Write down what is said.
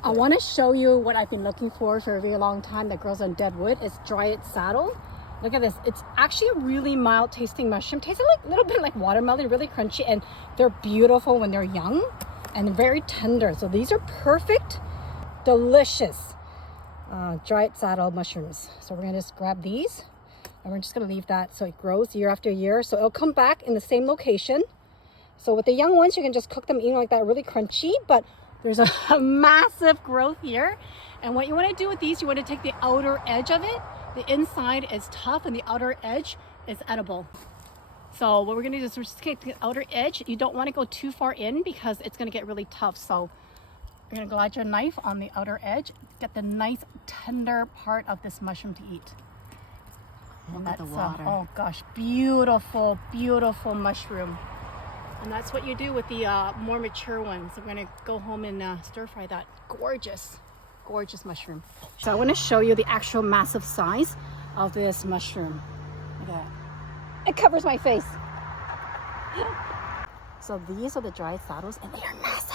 good. I want to show you what I've been looking for a very long time that grows on dead wood. It's Dryad saddle. Look at this. It's actually a really mild tasting mushroom. Tastes like a little bit like watermelon, really crunchy, and they're beautiful when they're young and very tender. So these are perfect, delicious Dryad saddle mushrooms. So we're gonna just grab these and we're just gonna leave that so it grows year after year. So it'll come back in the same location. So with the young ones, you can just cook them eating like that, really crunchy, but there's a massive growth here. And what you want to do with these, you want to take the outer edge of it. The inside is tough and the outer edge is edible. So what we're going to do is we're just take the outer edge. You don't want to go too far in because it's going to get really tough. So you're going to glide your knife on the outer edge, get the nice tender part of this mushroom to eat. Look at the water. Oh gosh, beautiful, beautiful mushroom. And that's what you do with the more mature ones. I'm gonna go home and stir fry that gorgeous, gorgeous mushroom. So I want to show you the actual massive size of this mushroom. Look at that. It covers my face. So these are the Dryad saddles and they are massive.